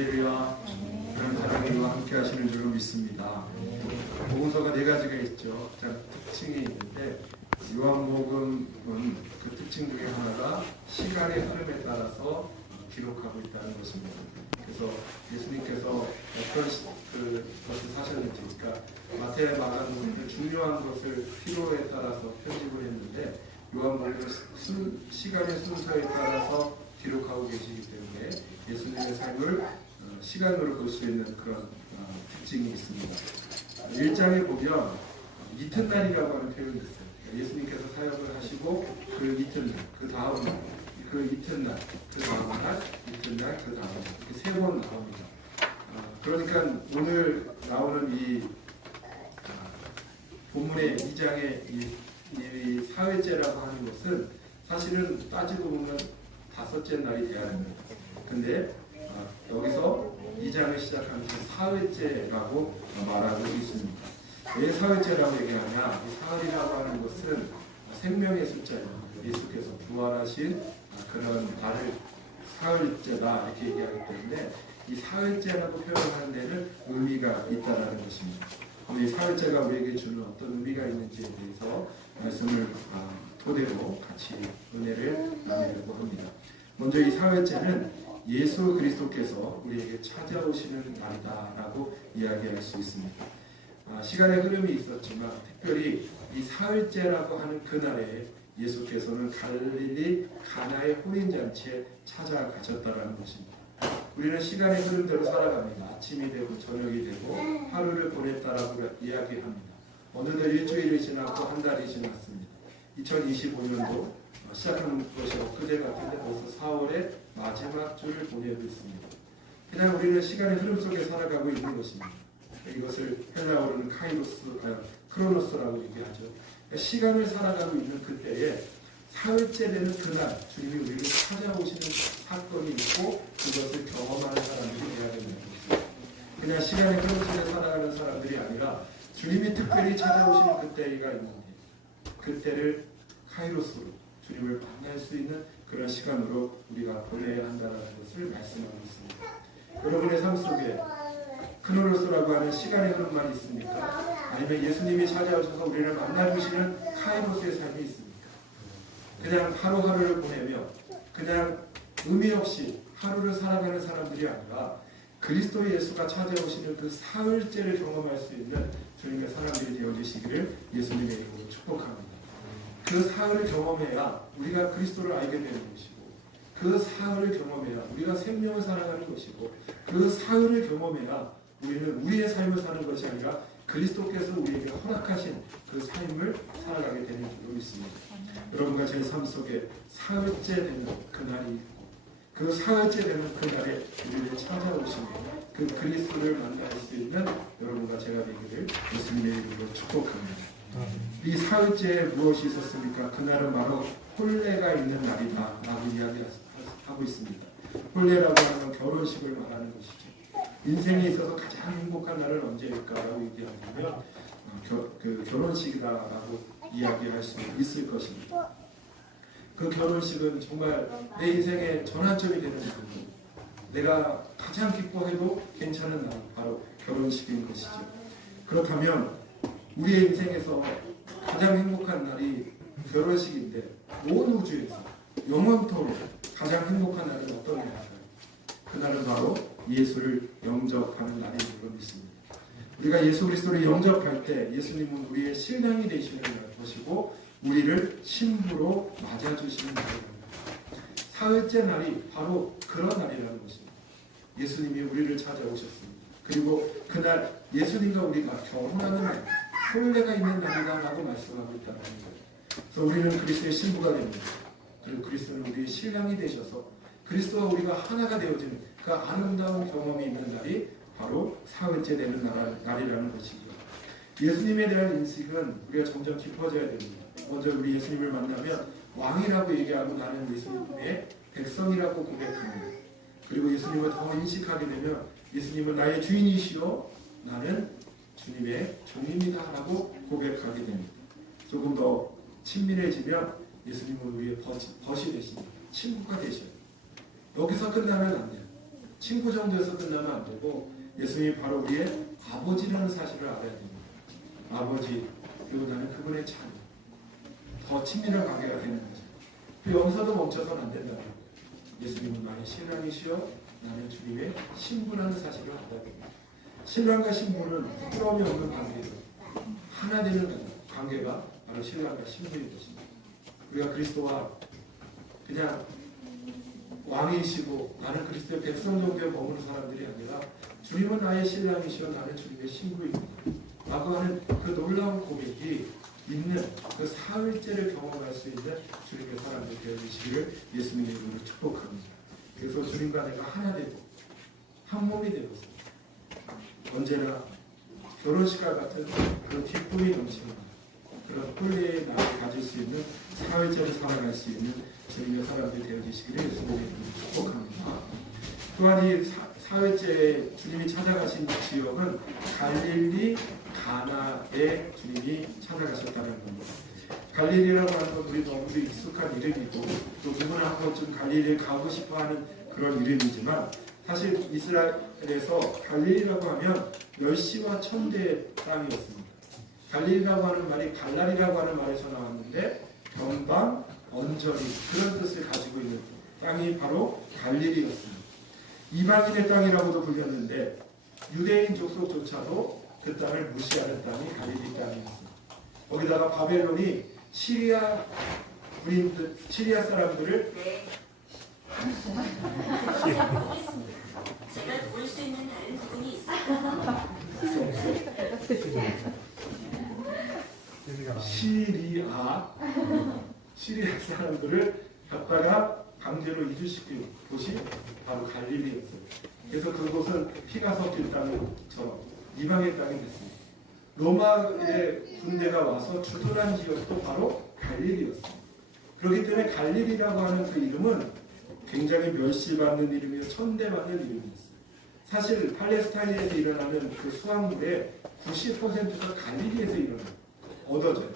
할렐루야. 그런 하나님과 함께 하시는 줄로 믿습니다. 복음서가 네 가지가 있죠. 특징이 있는데 요한복음은 그 특징 중에 하나가 시간의 흐름에 따라서 기록하고 있다는 것입니다. 그래서 예수님께서 어떤 것을 사셨는지, 그러니까 마태, 마가, 누가는 중요한 것을 필요에 따라서 편집을 했는데 요한복음은 시간의 순서에 따라서 기록하고 계시기 때문에 예수님의 삶을 시간으로 볼 수 있는 그런 특징이 있습니다. 1장에 보면 이튿날이라고 하는 표현이 있어요. 예수님께서 사역을 하시고 그 이튿날, 그 다음 날, 그 이튿날, 그 다음 날, 이튿날, 그 다음 날 이렇게 세 번 나옵니다. 그러니까 오늘 나오는 이 본문의 2장의 이 사흘째라고 하는 것은 사실은 따지고 보면 다섯째 날이 돼야 됩니다. 근데 여기서 2장을 시작하면서 사흘째라고 말하고 있습니다. 왜 사흘째라고 얘기하냐? 이 사흘이라고 하는 것은 생명의 숫자입니다. 예수께서 부활하신 그런 날을 사흘째다 이렇게 얘기하기 때문에 이 사흘째라고 표현하는 데는 의미가 있다는 것입니다. 이 사흘째가 우리에게 주는 어떤 의미가 있는지에 대해서 말씀을 토대로 같이 은혜를 나누려고 합니다. 먼저 이 사흘째는 예수 그리스도께서 우리에게 찾아오시는 날이다라고 이야기할 수 있습니다. 시간의 흐름이 있었지만 특별히 이 사흘째라고 하는 그날에 예수께서는 갈릴리 가나의 혼인잔치에 찾아가셨다는 것입니다. 우리는 시간의 흐름대로 살아갑니다. 아침이 되고 저녁이 되고 하루를 보냈다라고 이야기합니다. 어느덧 일주일이 지나고 한 달이 지났습니다. 2025년도 시작한 것이 엊그제 같은데 벌써 4월의 마지막 주를 보내고 있습니다. 그냥 우리는 시간의 흐름 속에 살아가고 있는 것입니다. 이것을 헬라어로는 크로노스라고 얘기하죠. 시간을 살아가고 있는 그때에 사흘째 되는 그날 주님이 우리를 찾아오시는 사건이 있고 그것을 경험하는 사람들이 되어야 되는 것입니다. 그냥 시간의 흐름 속에 살아가는 사람들이 아니라 주님이 특별히 찾아오시는 그때가 있는데 그때를 카이로스로 주님을 만날 수 있는 그런 시간으로 우리가 보내야 한다는 것을 말씀하고 있습니다. 여러분의 삶 속에 크로노스라고 하는 시간의 흐름만 있습니까? 아니면 예수님이 찾아오셔서 우리를 만나주시는 카이로스의 삶이 있습니까? 그냥 하루하루를 보내며 그냥 의미 없이 하루를 살아가는 사람들이 아니라 그리스도 예수가 찾아오시는 그 사흘째를 경험할 수 있는 주님의 사람들이 되어주시기를 예수님의 이름으로 축복합니다. 그 사흘을 경험해야 우리가 그리스도를 알게 되는 것이고 그 사흘을 경험해야 우리가 생명을 살아가는 것이고 그 사흘을 경험해야 우리는 우리의 삶을 사는 것이 아니라 그리스도께서 우리에게 허락하신 그 삶을 살아가게 되는 줄로 믿습니다. 여러분과 제 삶 속에 사흘째 되는 그날이 있고 그 사흘째 되는 그날에 우리를 찾아오시는 그 그리스도를 만날 수 있는 여러분과 제가 되기를 예수님의 이름으로 축복합니다. 이 사흘째에 무엇이 있었습니까? 그날은 바로 혼례가 있는 날이다 라고 이야기하고 있습니다. 혼례라고 하는 결혼식을 말하는 것이죠. 인생에 있어서 가장 행복한 날은 언제일까라고 얘기하면 그 결혼식이다라고 이야기할 수 있을 것입니다. 그 결혼식은 정말 내 인생의 전환점이 되는 부분, 내가 가장 기뻐해도 괜찮은 날, 바로 결혼식인 것이죠. 그렇다면 우리의 인생에서 가장 행복한 날이 결혼식인데 온 우주에서 영원토록 가장 행복한 날은 어떤 날일까요? 그날은 바로 예수를 영접하는 날인 줄로 믿습니다. 우리가 예수 그리스도를 영접할 때 예수님은 우리의 신랑이 되시는 것이고 우리를 신부로 맞아주시는 날입니다. 사흘째 날이 바로 그런 날이라는 것입니다. 예수님이 우리를 찾아오셨습니다. 그리고 그날 예수님과 우리가 결혼하는 날, 혼례가 있는 날이다라고 말씀하고 있다는 거예요. 그래서 우리는 그리스도의 신부가 됩니다. 그리고 그리스도는 우리의 신랑이 되셔서 그리스도와 우리가 하나가 되어지는 그 아름다운 경험이 있는 날이 바로 사흘째 되는 날이라는 것이죠. 예수님에 대한 인식은 우리가 점점 깊어져야 됩니다. 먼저 우리 예수님을 만나면 왕이라고 얘기하고 나는 예수님의 백성이라고 고백합니다. 그리고 예수님을 더 인식하게 되면 예수님은 나의 주인이시요 나는 주님의 종입니다 라고 고백하게 됩니다. 조금 더 친밀해지면 예수님은 우리의 벗이 되십니다. 친구가 되셔요. 여기서 끝나면 안 돼요. 친구 정도에서 끝나면 안 되고 예수님이 바로 우리의 아버지라는 사실을 알아야 됩니다. 아버지, 그리고 나는 그분의 자녀. 더 친밀한 관계가 되는 거죠. 또 여기서도 멈춰서는 안 된다는 거예요. 예수님은 나의 신랑이시여 나는 주님의 신부라는 사실을 알아야 됩니다. 신랑과 신부는 부끄러움이 없는 관계로 하나 되는 관계가 바로 신랑과 신부인 것입니다. 우리가 그리스도와 그냥 왕이시고 나는 그리스도의 백성 정도에 머무는 사람들이 아니라 주님은 나의 신랑이시여 나는 주님의 신부입니다 라고 하는 그 놀라운 고백이 있는 그 사흘째를 경험할 수 있는 주님의 사람들 되어주시기를 예수님의 이름으로 축복합니다. 그래서 주님과 내가 하나 되고 한 몸이 되어서 언제나 결혼식과 같은 그런 기쁨이 넘치는 그런 혼례의 날을 가질 수 있는 사흘째를 살아갈 수 있는 주님의 사람들이 되어주시기를 예수님의 이름으로 축복합니다. 또한 이 사흘째 주님이 찾아가신 지역은 갈릴리 가나에 주님이 찾아가셨다는 겁니다. 갈릴리라고 하는 건 우리 너무 익숙한 이름이고 또 누구나 한 번쯤 갈릴리에 가고 싶어하는 그런 이름이지만 사실 이스라엘에서 갈릴리라고 하면 멸시와 천대의 땅이었습니다. 갈릴리라고 하는 말이 갈랄이라고 하는 말에서 나왔는데 변방, 언저리 그런 뜻을 가지고 있는 땅이 바로 갈릴리였습니다. 이방인의 땅이라고도 불렸는데 유대인 족속조차도 그 땅을 무시하는 땅이 갈릴리 땅이었습니다. 거기다가 바벨론이 시리아 사람들을 제가 볼 수 있는 다른 부분이 있어요. 시리아 사람들을 갖다가 강제로 이주시킨 곳이 바로 갈릴리였어요. 그래서 그곳은 피가 섞인 땅처럼 이방의 땅이 됐습니다. 로마의 군대가 와서 주둔한 지역도 바로 갈릴리였습니다. 그렇기 때문에 갈릴리라고 하는 그 이름은 굉장히 멸시받는 이름이요 천대받는 이름이었어요. 사실 팔레스타인에서 일어나는 그 수확물의 90%가 갈릴리에서 일어나요. 얻어져요.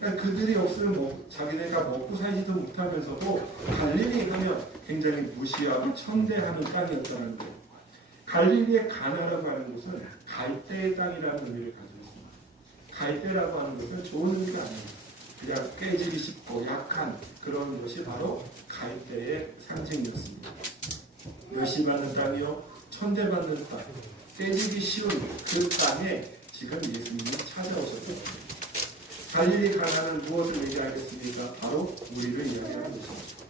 그러니까 그들이 없으면 자기네가 먹고 살지도 못하면서도 갈릴리 하면 굉장히 무시하고 천대하는 땅이었다는 거예요. 갈릴리의 가나라고 하는 곳은 갈대의 땅이라는 의미를 가지고 있습니다. 갈대라고 하는 것은 좋은 의미가 아니에요. 그냥 깨지기 쉽고 약한 그런 것이 바로 갈대의 상징이었습니다. 멸시받는 땅이요 천대받는 땅, 깨지기 쉬운 그 땅에 지금 예수님이 찾아오셨습니다. 갈릴리 가나는 무엇을 얘기하겠습니까? 바로 우리를 이야기하는 것입니다.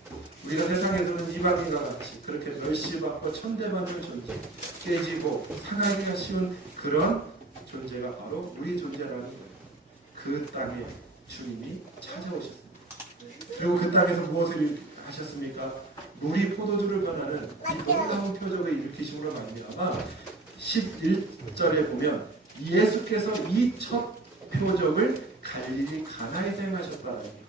우리가 세상에서는 이방인과 같이 그렇게 멸시받고 천대받는 존재, 깨지고 상하기가 쉬운 그런 존재가 바로 우리 존재라는 거예요. 그 땅에 주님이 찾아오셨습니다. 그리고 그 땅에서 무엇을 하셨습니까? 물이 포도주를 변하는 이 놀라운 표적을 일으키심으로 말미암아 11절에 보면 예수께서 이 첫 표적을 갈릴리 가나에서 행하셨다는 거예요.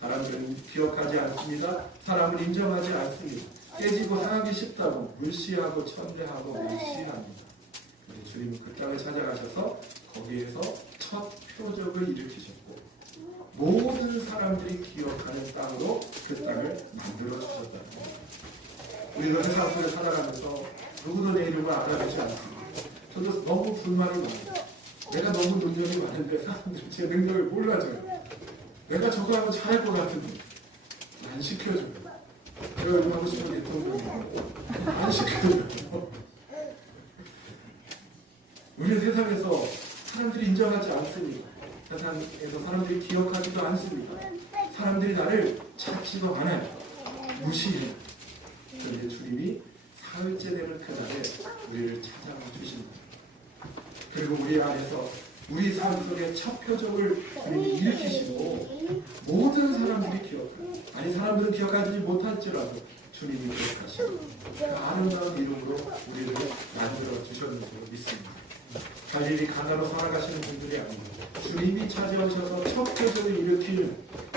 사람들은 기억하지 않습니다. 사람을 인정하지 않습니다. 깨지고 상하기 쉽다고 물시하고 천대하고 멸시합니다. 주님은 그 땅을 찾아가셔서 거기에서 첫 표적을 일으키셨고 모든 사람들이 기억하는 땅으로 그 땅을 만들어 주셨다는 거예요. 우리가 세상 속에 살아가면서 누구도 내 이름을 알아보지 않습니다. 저도 너무 불만이 많아요. 내가 너무 능력이 많은데 사람들이 제 능력을 몰라줘요. 내가 저거 하면 잘할 것 같은데 안 시켜줘요. 내가 이거 하고 싶은 대통령이에요. 안 시켜줘요. 우리 세상에서 사람들이 인정하지 않습니다. 세상에서 사람들이 기억하지도 않습니다. 사람들이 나를 찾지도 않아요. 무시해요. 그런데 주님이 사흘째 되는 그날에 우리를 찾아와 주십니다. 그리고 우리 안에서 우리 삶 속에 첫 표적을 주님이 일으키시고 모든 사람들이 기억해요. 아니 사람들은 기억하지 못할지라도 주님이 기억하시고 그 아름다운 이름으로 우리를 만들어 주셨는 줄 믿습니다. 갈릴리 가나로 살아가시는 분들이 아니고 주님이 찾아오셔서 첫 표적을 일으키는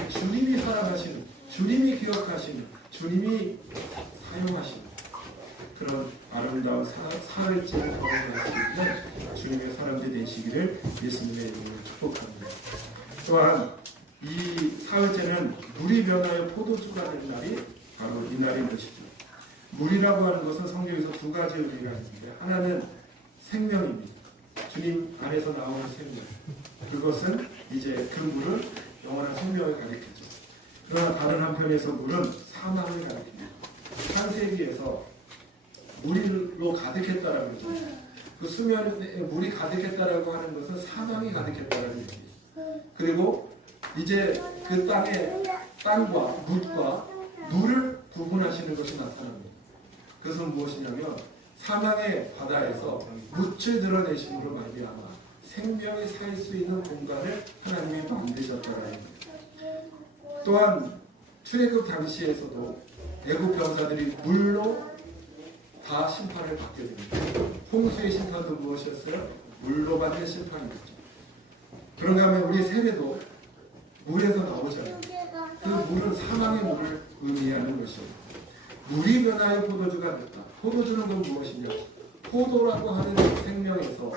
주님이 살아가시는 주님이 기억하시는 주님이 사용하시는 그런 아름다운 사흘째를 경험할 수 있는 주님의 사람들이 되시기를 예수님의 이름으로 축복합니다. 또한 이 사흘째는 물이 변하여 포도주가 된 날이 바로 이 날인 것이죠. 물이라고 하는 것은 성경에서 두 가지 의미가 있는데, 하나는 생명입니다. 주님 안에서 나오는 생명. 그것은 이제 그 물은 영원한 생명을 가리키죠. 그러나 다른 한편에서 물은 사망을 가리킵니다. 창세기에서 물로 가득했다라는 거죠. 그 수면에 물이 가득했다라고 하는 것은 사망이 가득했다라는 얘기예요. 그리고 이제 그 땅과 묻과 물을 구분하시는 것이 나타납니다. 그것은 무엇이냐면 사망의 바다에서 묻을 드러내심으로 말미암아 생명이 살 수 있는 공간을 하나님이 만드셨다라는 거예요. 또한 출애굽 당시에서도 애굽 병사들이 물로 다 심판을 받게 됩니다. 홍수의 심판도 무엇이었어요? 물로 받는 심판이었죠. 그런가 하면 우리 세례도 물에서 나오잖아요. 그 물은 사망의 물을 의미하는 것이에요. 물이 변하여 포도주가 됐다. 포도주는 건 무엇이냐? 포도라고 하는 생명에서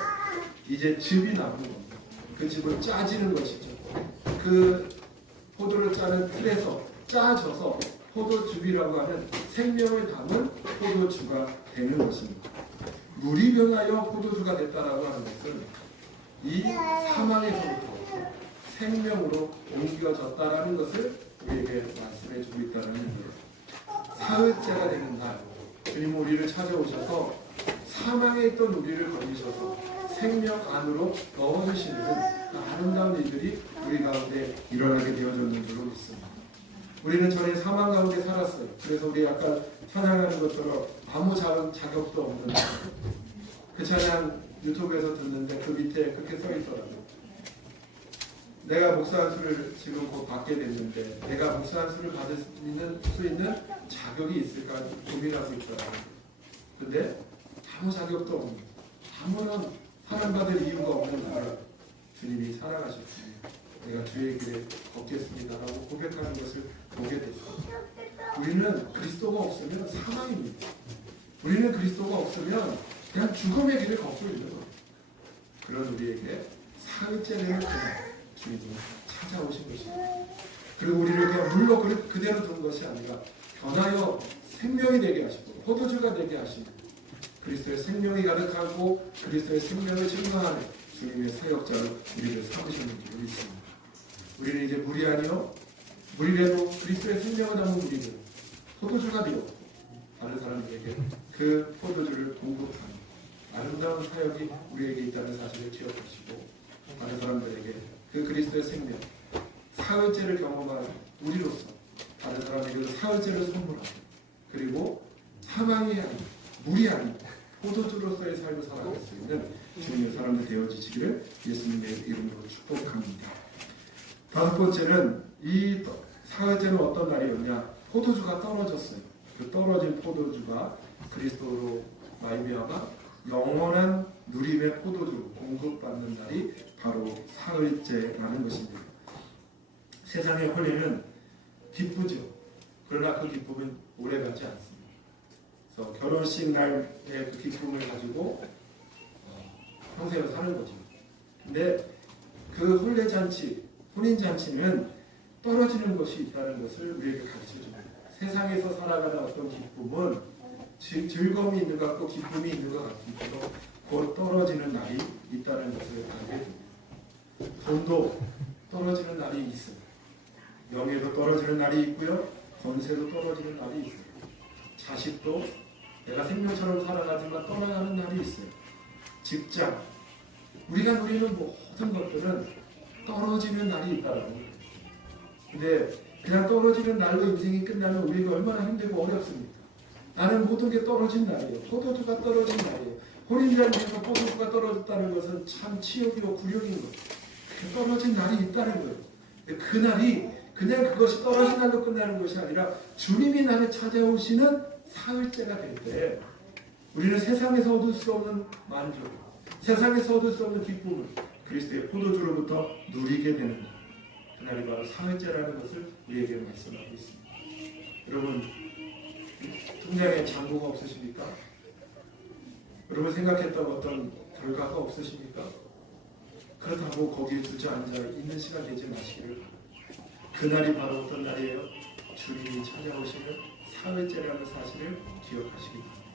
이제 즙이 나오는 겁니다. 그 즙을 짜지는 것이죠. 그 포도를 짜는 틀에서 짜져서 포도즙이라고 하는 생명을 담은 포도주가 되는 것입니다. 물이 변하여 포도주가 됐다라고 하는 것은 이 사망에서부터 생명으로 옮겨졌다라는 것을 우리에게 말씀해 주고 있다는 거예요. 사흘째가 되는 날, 주님은 우리를 찾아오셔서 사망에 있던 우리를 건지셔서 생명 안으로 넣어주시는 그 아름다운 일들이 우리 가운데 일어나게 되어졌는 줄로 믿습니다. 우리는 전에 사망 가운데 살았어요. 그래서 우리 아까 찬양하는 것처럼 아무 자격도 없는 그 찬양 유튜브에서 듣는데 그 밑에 그렇게 써 있더라고요. 내가 목사 안수를 지금 곧 받게 됐는데 내가 목사 안수를 받을 수 있는 자격이 있을까 고민하고 있더라고요. 근데 아무 자격도 없는, 아무런 사랑받을 이유가 없는 나를 주님이 사랑하셨습니다. 내가 주의 길에 걷겠습니다라고 고백하는 것을 보게 됐습니다. 우리는 그리스도가 없으면 사망입니다. 우리는 그리스도가 없으면 그냥 죽음의 길을 걷고 있는 거예요. 그런 우리에게 사흘째 되는 그날 주님이 찾아오신 것입니다. 그리고 우리를 그냥 물로 그대로 둔 것이 아니라 변하여 생명이 되게 하시고 포도주가 되게 하시고 그리스도의 생명이 가득하고 그리스도의 생명을 증거하는 주님의 사역자로 우리를 삼으시는 줄 믿습니다. 우리는 이제 물이 아니요 물이라도 그리스도의 생명을 담은 물이고 포도주가 되었고 다른 사람들에게 그 포도주를 공급하는 아름다운 사역이 우리에게 있다는 사실을 기억하시고 다른 사람들에게 그 그리스도의 생명 사흘째를 경험한 우리로서 다른 사람에게도 사흘째를 선물하고 그리고 사망이 아닌 물이 아닌 포도주로서의 삶을 살아갈 수 있는 주님의 사람들 되어지시기를 예수님의 이름으로 축복합니다. 다섯 번째는 이 사흘째는 어떤 날이었냐? 포도주가 떨어졌어요. 그 떨어진 포도주가 그리스도로 말미암아 영원한 누림의 포도주 공급받는 날이 바로 사흘째라는 것입니다. 세상의 혼례는 기쁘죠. 그러나 그 기쁨은 오래가지 않습니다. 그래서 결혼식 날의 그 기쁨을 가지고 평생을 사는 거죠. 근데 그 혼례잔치, 혼인잔치는 떨어지는 것이 있다는 것을 우리에게 가르쳐줍니다. 세상에서 살아가는 어떤 기쁨은 즐거움이 있는 것 같고 기쁨이 있는 것 같은데도 곧 떨어지는 날이 있다는 것을 알게 됩니다. 돈도 떨어지는 날이 있어요. 명예도 떨어지는 날이 있고요. 권세도 떨어지는 날이 있어요. 자식도 내가 생명처럼 살아가지만 떠나가는 날이 있어요. 직장, 우리가 누리는 모든 것들은 떨어지는 날이 있다는 거예요. 근데 그냥 떨어지는 날로 인생이 끝나면 우리가 얼마나 힘들고 어렵습니까? 나는 모든 게 떨어진 날이에요. 포도주가 떨어진 날이에요. 혼인잔치에서 포도주가 떨어졌다는 것은 참 치욕이고 굴욕인 거예요. 떨어진 날이 있다는 거예요. 그 날이 그냥 그것이 떨어진 날로 끝나는 것이 아니라 주님이 나를 찾아오시는 사흘째가 될 때 우리는 세상에서 얻을 수 없는 만족, 세상에서 얻을 수 없는 기쁨을 그리스도의 포도주로부터 누리게 되는 것. 그날이 바로 사흘째라는 것을 우리에게 말씀하고 있습니다. 여러분, 통장에 잔고가 없으십니까? 여러분 생각했던 어떤 결과가 없으십니까? 그렇다고 거기에 주저앉아 있는 시간 되지 마시기를 바랍니다. 그날이 바로 어떤 날이에요? 주님이 찾아오시는 사흘째라는 사실을 기억하시기 바랍니다.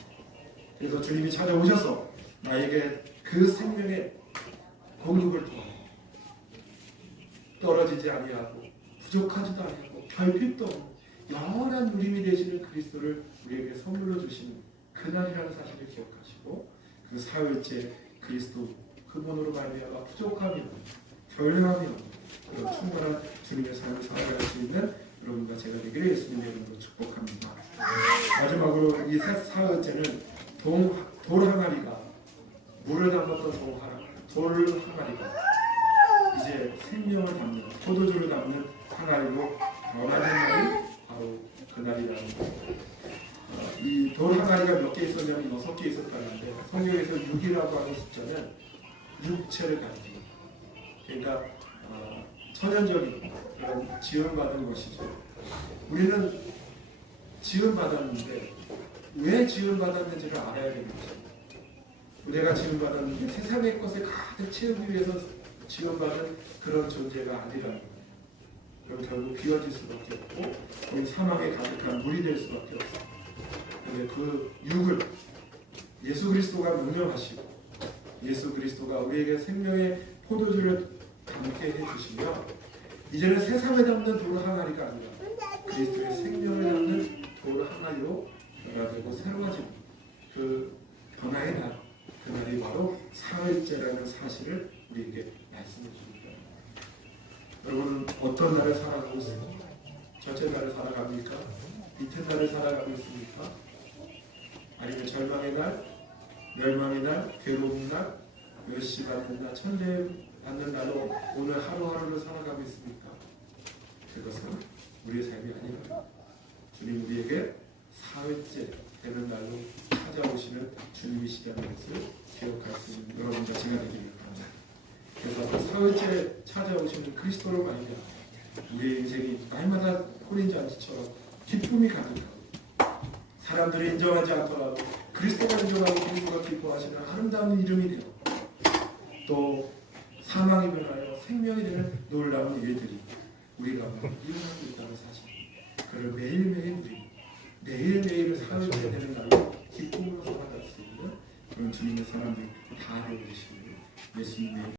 그래서 주님이 찾아오셔서 나에게 그 생명의 공급을 통하여 떨어지지 아니하고 부족하지도 아니하고 별필도 없는 영원한 누림이 되시는 그리스도를 우리에게 선물로 주시는 그날이라는 사실을 기억하시고 그 사흘째 그리스도 그분으로 말미암아 부족함이 결함이 없는 그런 충분한 주님의 삶을 살아갈 수 있는 여러분과 제가 되기를 예수님의 이름으로 축복합니다. 마지막으로 이 사흘째는 돌 항아리가 물을 담았던 돌 항아리가 이제 생명을 담는 포도주를 담는 항아리로 변하는 날이 바로 그날이라는 거예요. 이 돌 항아리가 몇 개 있었냐면 6개 있었다는데 성경에서 6이라고 하는 숫자는 육체를 가리킵니다. 그러니까 천연적인 그런 지음받은 것이죠. 우리는 지음받았는데 왜 지음받았는지를 알아야 되겠죠. 우리가 지음받았는데 세상의 것을 가득 채우기 위해서 지음받은 그런 존재가 아니라는 거예요. 그럼 결국 비워질 수밖에 없고 우리 사망에 가득한 물이 될 수밖에 없어요. 그런데 그 육을 예수 그리스도가 명령하시고 예수 그리스도가 우리에게 생명의 포도주를 담게 해주시며 이제는 세상에 담는 돌 항아리가 아니라 그리스도의 생명을 담는 돌 항아리로 변화되고 새로워지는 그 변화의 날, 그날이 바로 사흘째라는 사실을 우리에게 말씀해 줍니다. 여러분은 어떤 날을 살아가고 있습니까? 첫째 날을 살아갑니까? 이튿날을 살아가고 있습니까? 아니면 절망의 날, 멸망의 날, 괴로운 날, 멸시 받는 날, 천대 받는 날로 오늘 하루하루를 살아가고 있습니까? 그것은 우리의 삶이 아니라 주님 우리에게 사흘째 되는 날로 찾아오시는 주님이시라는 것을 기억할 수 있는 여러분과 제가 되기를 바랍니다. 그래서 사흘째 찾아오시는 그리스도로 말미암아 우리의 인생이 날마다 호린잔치처럼 기쁨이 가득하고 사람들이 인정하지 않더라도 그리스도가 인정하고 그리스도가 기뻐하시는 아름다운 이름이 되고 또 사망이 변하여 생명이 되는 놀라운 일들이 우리 가운데 일어나고 있다는 사실, 그를 매일매일 우리 매일매일을 사흘째 되는 날로 기쁨으로 살아갈 수 있는 그런 주님의 사람들 다 되어주시는 예수님의